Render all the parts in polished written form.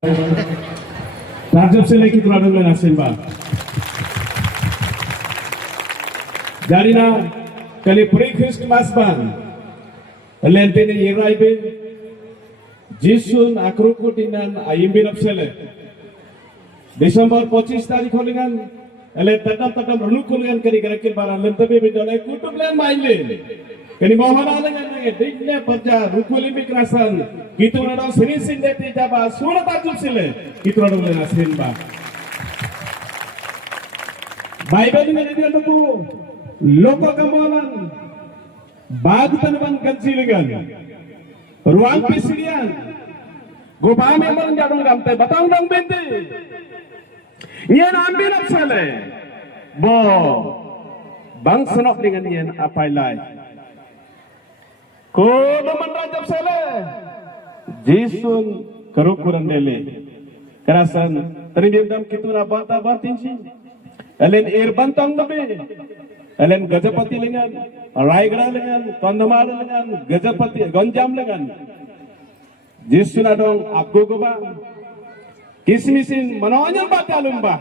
Rajab sila kita dengan asin ba. Dari na kali pre-Christmas ban, lente ni yerai be, Jisun akrukudinan ayimbin apsele. Desember 25 तारीख होलेgan, ele tatam runukulegan kari garakil baran lente be bidolai kutublen maile. Kini mohon dengan nge digne perja rukuli mikrasan gitu nado sini sinde tijaba surat ajub sile gitu nado lena sinba. Bible ini dia tu loko kamalan bag tanban kancilegan ruang pisirian gopam emang jadong gamte batang dong bente nyen ambil apsale bo bang senok dengan nyen apai lai Kodo Rajab sele, Jisun kerukuran dele, kerasan terindam kita banta bantinsi, elen air bantang lebih, elen gajapati lengan, raigara lengan, kandamar lengan, gajapati ganjam lengan, Jisun adong aku gobang, kismisin manonya bakalumba.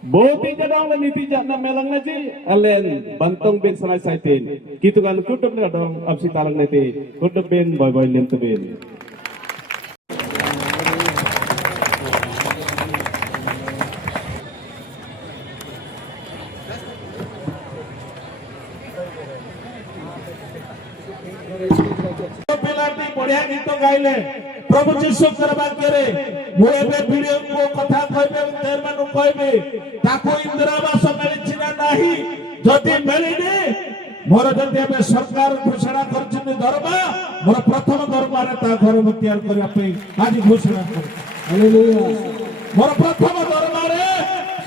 Boti jadang le niti jadna melang naji alen bantong ben sanai saitin kitu kan kutup le dong absi talang nete kutup ben boy lem tu ben पेलाटी बढ़िया गीत गाइले प्रभु जीशु करबा करे मुएबे video को कथा कहबे chairman को कहबे ताको इंदिरावास मिलछि ना नाही जदि मिलिने मोर जदि हमें सरकार घोषणा करछन दरमा मोर प्रथम दरमा रे ता घर में तैयार करिया पे आज घोषणा कर हालेलुया मोर प्रथम दरमा रे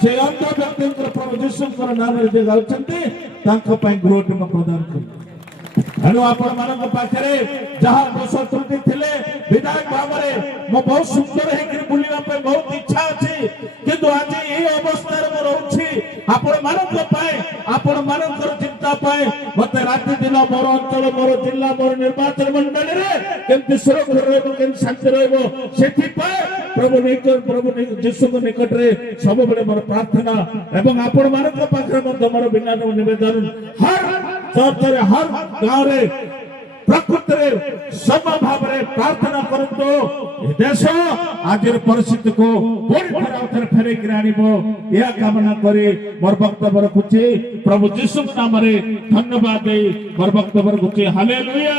से अंत व्यक्ति प्रभु जीशु कर नाम रे जे गाउछन्ते तांको पई ग्रोथ में प्रदान कर हेलो आपण मानक पाखरे जहां दोष त्रुटि थिले विधायक भावरे मो बहुत सुंदर है कि बुलिया पे बहुत इच्छा अछि किंतु आज ए अवस्था रे रहउछि आपण मानक पाए आपण मानक चिंता पाए मते राति दिन मोर अंचल मोर जिल्ला मोर निर्वाचन मंडली रे केमति सुरक्षित रहबो केम शांति रहबो सेठी पाए प्रभु जीशु को निकट रे सब बड़े मोर प्रार्थना एवं आपण मानक पाखरे मते मोर विनम्र निवेदन हर चर्च रे हर गांव रे प्रकृति रे सम भाव रे प्रार्थना करतो देश आजिर परिस्थिति को पूरी तरह फेरे गिरानिबो या कामना करे मोर वक्तव्य रखुछि प्रभु जीशु नाम रे धन्यवाद दे मोर वक्तव्य रखुछि हालेलुया।